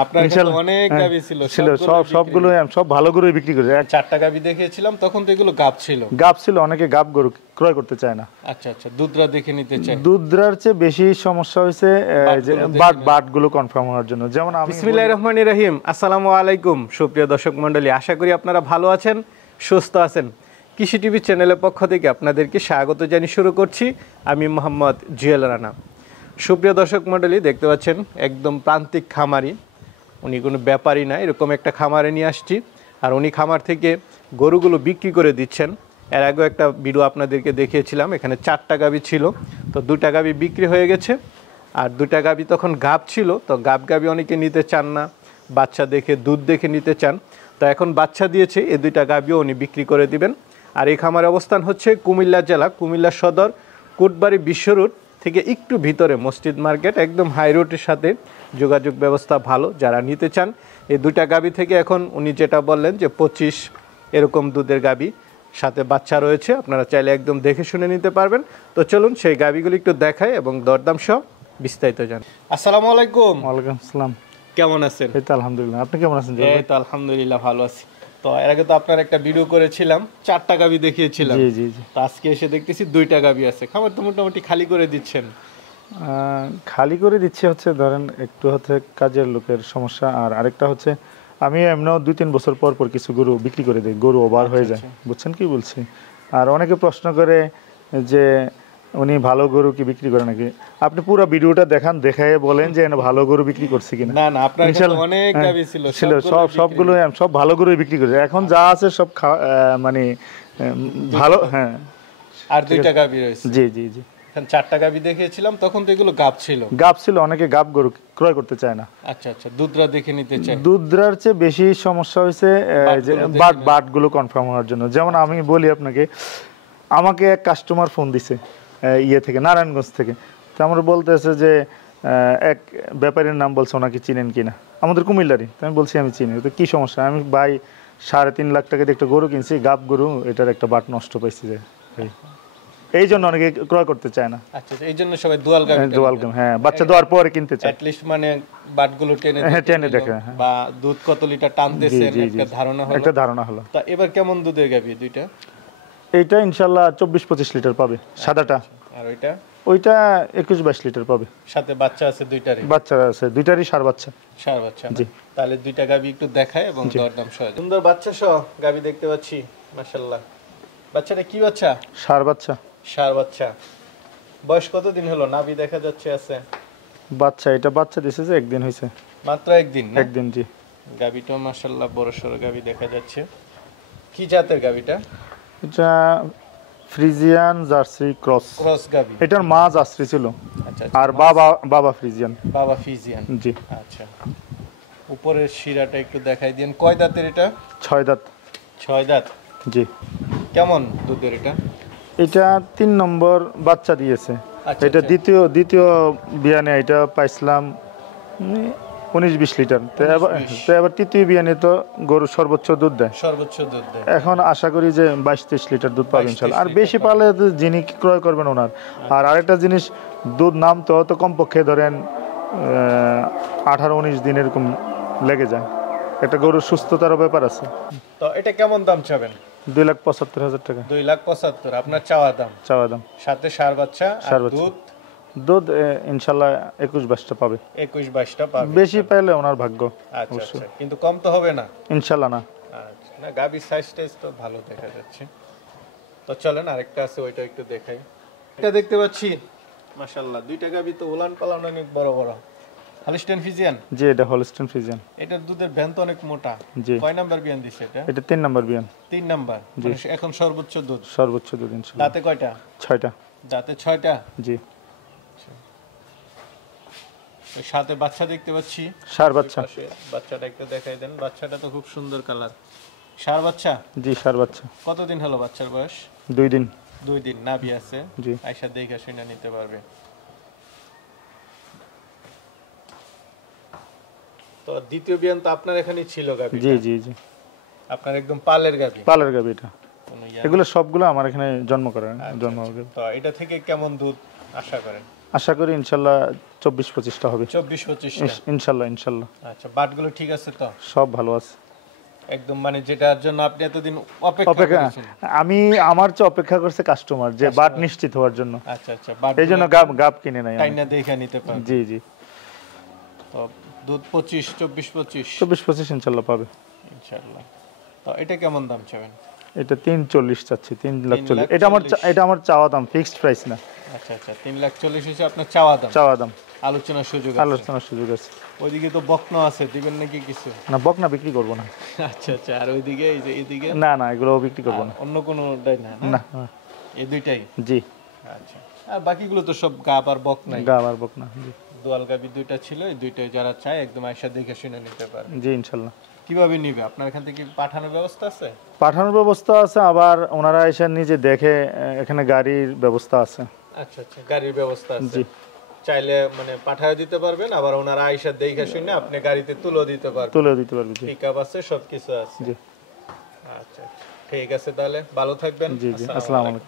আপনার কাছে অনেক গাবি ছিল, সবগুলো সব ভালো গরুই বিক্রি করে। 4টা গাবি দেখিয়েছিলাম, তখন তো এগুলো গাব ছিল, অনেকে গাব গরু ক্রয় করতে চায় না। আচ্ছা আচ্ছা, দুধরা দেখে নিতে চাই। দুধরার চেয়ে বেশি সমস্যা হয়েছে যে বাটগুলো কনফার্ম হওয়ার জন্য। যেমন বিসমিল্লাহির রহমানির রহিম, আসসালামু আলাইকুম সুপ্রিয় দর্শক মণ্ডলী, আশা করি আপনারা ভালো আছেন, সুস্থ আছেন। কৃষি টিভি চ্যানেলের পক্ষ থেকে আপনাদেরকে স্বাগত জানিয়ে শুরু করছি আমি মোহাম্মদ জুয়েল রানা। সুপ্রিয় দর্শক মণ্ডলী, দেখতে পাচ্ছেন একদম প্রান্তিক খামারি, উনি কোনো ব্যাপারী না, এরকম একটা খামারে নিয়ে আসছি। আর উনি খামার থেকে গরুগুলো বিক্রি করে দিচ্ছেন। এর আগেও একটা ভিডিও আপনাদেরকে দেখিয়েছিলাম, এখানে 4টা গাবি ছিল, তো 2টা গাবি বিক্রি হয়ে গেছে। আর 2টা গাবি তখন গাব ছিল, তো গাবি অনেকে নিতে চান না, বাচ্চা দেখে দুধ দেখে নিতে চান। তো এখন বাচ্চা দিয়েছে, এই 2টা গাবিও উনি বিক্রি করে দিবেন। আর এই খামার অবস্থান হচ্ছে কুমিল্লা জেলা, কুমিল্লা সদর, কোটবাড়ি বিশ্ব রোড থেকে একটু ভিতরে মসজিদ মার্কেট, একদম হাই রোডের সাথে যোগাযোগ ব্যবস্থা ভালো। যারা নিতে চান এই 2টা গাবি থেকে, এখন উনি যেটা বললেন যে 25 এরকম দুধের গাবি, সাথে বাচ্চা রয়েছে, আপনারা চাইলে একদম দেখে শুনে নিতে পারবেন। তো চলুন সেই গাবিগুলি একটু দেখাই এবং দরদাম সহ বিস্তারিত জানি। আসসালামু আলাইকুম। ওয়ালাইকুম আসসালাম। কেমন আছেন? এই তো আলহামদুলিল্লাহ, আপনি কেমন আছেন? এই তো আলহামদুলিল্লাহ ভালো আছি। তো এর আগে তো আপনার একটা ভিডিও করেছিলাম, 4টা গাবি দেখিয়েছিলাম। জি জি জি। তো আজকে এসে দেখতেছি 2টা গাবি আছে। খামার তো মোটামুটি খালি করে দিচ্ছেন। খালি করে দিচ্ছে হচ্ছে ধরেন একটু হচ্ছে কাজের লোকের সমস্যা, আর আরেকটা হচ্ছে আমি এমনিও 2-3 বছর পর পর কিছু গরু বিক্রি করে দিই, গরু ওভার হয়ে যায়, বুঝছেন কি বলছি। আর অনেকে প্রশ্ন করে যে উনি ভালো গরু কি বিক্রি করে নাকি। আপনি পুরো ভিডিওটা দেখান, দেখায় বলেন যে ভালো গরু বিক্রি করছি কিনা। না না, আপনার কাছে অনেক গাবি ছিল, সবগুলো সব ভালো গরুই বিক্রি করে। এখন যা আছে সব মানে ভালো। হ্যাঁ, আর 2টা গাবি রয়েছে। জি জি জি। 4টা গাবি দেখিয়েছিলাম, তখন তো এগুলো গাব ছিল, অনেকে গাব গরু ক্রয় করতে চায় না। আচ্ছা আচ্ছা, দুধরা দেখে নিতে চাই। দুধরার চেয়ে বেশি সমস্যা হয়েছে যে বাটগুলো কনফার্ম হওয়ার জন্য। যেমন আমি বলি আপনাকে, আমাকে এক কাস্টমার ফোন দিছে থেকে, নারায়ণগঞ্জ থেকে। তো আমার বলতেছে যে এক ব্যাপারীর নাম বলছে, ওনাকে চিনেন কিনা, আমাদের কুমিল্লারই। তো আমি বলছি আমি চিনি। তো কী সমস্যা? আমি ভাই 3.5 লাখ টাকা দিয়ে একটা গরু কিনছি, গাব গরু, এটার একটা বাট নষ্ট পাইছি যে, এই জন্য অনেকে ক্রয় করতে চায় না। আচ্ছা, এই জন্য সবাই দুয়াল গাবি, হ্যাঁ, বাচ্চা দেওয়ার পরে কিনতে চায়, অ্যাট লিস্ট মানে বাটগুলো টেনে দেখে, বা দুধ কত লিটার টানতেছে একটা ধারণা হলো। তো এবার কেমন দুধের গাবি 2টা? এইটা ইনশাআল্লাহ 24-25 লিটার পাবে, সাদাটা। আর ওইটা 21-22 লিটার পাবে। সাথে বাচ্চা আছে, বাচ্চা আছে, 2টারই ষাঁড় বাচ্চা। জি। তাহলে 2টা গাবি একটু দেখায় এবং দরদাম সহ। সুন্দর বাচ্চা সহ গাবি দেখতে পাচ্ছি, মাশাআল্লাহ। বাচ্চাটা কি বাচ্চা? ষাঁড় বাচ্চা। বয়স কতদিন হলো? নাভি দেখা যাচ্ছে আছে। এটা বাচ্চা দিয়েছে যে একদিন হয়েছে, মাত্র একদিন। একদিন, জি। গাবিটা মাশাআল্লাহ বড় সরো গাবি দেখা যাচ্ছে। কি জাতের গাবিটা? এটা ফ্রিজিয়ান জার্সি ক্রস গাবি। এটার মা জার্সি ছিল। আচ্ছা, আর বাবা ফ্রিজিয়ান। জি। আচ্ছা, উপরের শিরাটা একটু দেখাই দেন। কয় দাঁতের এটা? 6 দাঁত। 6 দাঁত, জি। কেমন দুধের এটা? এটা 3 নম্বর বাচ্চা দিয়েছে। এটা দ্বিতীয় বিয়ানে এটা পাইছিলাম 19-20 লিটার। তো এবার তৃতীয় বিয়ানে তো গরু সর্বোচ্চ দুধ দেয়। এখন আশা করি যে 22-23 লিটার দুধ পাবেন ইনশাআল্লাহ। আর বেশি পালে যিনি ক্রয় করবেন ওনার। আর আরেকটা জিনিস, দুধ নামতে তো কমপক্ষে ধরেন 18-19 দিন এরকম লেগে যায়। একটা গরুর সুস্থতার ব্যাপার আছে। তো এটা কেমন দাম চাবেন? 2,75,000 টাকা। 2,75,000 আপনার চাওয়া দাম। সাথে ষাঁড় বাচ্চা আর দুধ ইনশাআল্লাহ 21-22টা পাবে। 21-22টা পাবে, বেশি পাইলে ওনার ভাগ্য। আচ্ছা, কিন্তু কম তো হবে না ইনশাআল্লাহ। না, আচ্ছা, না গাবির সাইজটা তো ভালো দেখা যাচ্ছে। তো চলেন আরেকটা আছে, ওইটা একটু দেখাই। এটা দেখতে পাচ্ছি মাশাআল্লাহ, 2টা গাবি তো উলান পালান অনেক বড়। Holstein Friesian? জি, এটা হলস্টাইন ফ্রিজিয়ান। এটার দুধের ভ্যান তো অনেক মোটা। জি। কয় নাম্বার বিয়ান দিছে এটা? এটা 3 নাম্বার বিয়ান। 3 নাম্বার। এখন সর্বোচ্চ দুধ ইনশাআল্লাহ। দাঁতে কয়টা? 6টা। দাঁতে 6টা? জি। এর সাথে বাচ্চা দেখতে পাচ্ছি, ষাঁড় বাচ্চা। বাচ্চাটা একটু দেখাই দেন। বাচ্চাটা তো খুব সুন্দর কালার। ষাঁড় বাচ্চা? জি, ষাঁড় বাচ্চা। কতদিন হলো বাচ্চার বয়স? 2 দিন। 2 দিন। নাভি আছে? জি। আয়শা দেখে শুনে নিতে পারবে। তো দ্বিতীয় বিয়ান তো আপনার এখানেই ছিল গাবি? জি জি জি। আপনার একদম পালের গাবি? পালের গাবি এটা। এগুলো সবগুলো আমার এখানে জন্ম হবে। তো এটা থেকে কেমন দুধ আশা করেন? আশা করি ইনশাল্লাহ 24-25টা হবে। 24-25টা। ইনশাল্লাহ ইনশাল্লাহ। আচ্ছা, বাটগুলো ঠিক আছে তো? সব ভালো আছে একদম, মানে যেটার জন্য আপনি এতদিন অপেক্ষা অপেক্ষা। করেছেন। আমি আমার চেয়ে অপেক্ষা করছে কাস্টমার যে বাট নিশ্চিত হওয়ার জন্য। আচ্ছা আচ্ছা, বাট এই জন্য গাব কিনে নাই আমি। টাইনা দেখে নিতে পারবেন। জি জি। তো দুধ 24-25 24-25 ইনশাল্লাহ পাবে ইনশাআল্লাহ। তো এটা কেমন দাম চাবেন? এটা 340 চাচ্ছি, 3,40,000। 3,40,000 এটা আমার চাওয়া দাম, ফিক্সড প্রাইস না। আচ্ছা আচ্ছা, 3,40,000 হচ্ছে আপনার চাওয়া দাম। চাওয়া দাম, আলোচনার সুযোগ আছে? আলোচনার সুযোগ আছে। ওইদিকে তো বকনা আছে, দিবেন নাকি কিছু? না, বকনা বিক্রি করব না। আচ্ছা আচ্ছা, আর ওইদিকে এই যে এইদিকে? না না, এগুলো বিক্রি করব না। অন্য কোনোটাই না? না, এই দুইটাই? জি। আচ্ছা, আর বাকিগুলো তো সব গাব আর বকনাই? গাব আর বকনা, জি। দোয়াল গাবি দুইটা ছিল, এই দুইটাই যারা চায় একদম আয়সা দেখে শুনে নিতে পারে। জি ইনশাল্লাহ। কিভাবে নিবে? আপনার এখান থেকে পাঠানোর ব্যবস্থা আছে? পাঠানোর ব্যবস্থা আছে, আবার ওনারা এসে নিজে দেখে এখানে গাড়ির ব্যবস্থা আছে। আচ্ছা আচ্ছা, গাড়ির ব্যবস্থা আছে? জি। চাইলে মানে পাঠায় দিতে পারবেন, আবার ওনারা আয়সা দেখে শুনে আপনি গাড়িতে তুলে দিতে পারবেন? তুলে দিতে পারবে, জি। পিকআপ আছে, সবকিছু আছে? জি। আচ্ছা, ঠিক আছে, তাহলে ভালো থাকবেন। জি জি, আসসালামু আলাইকুম।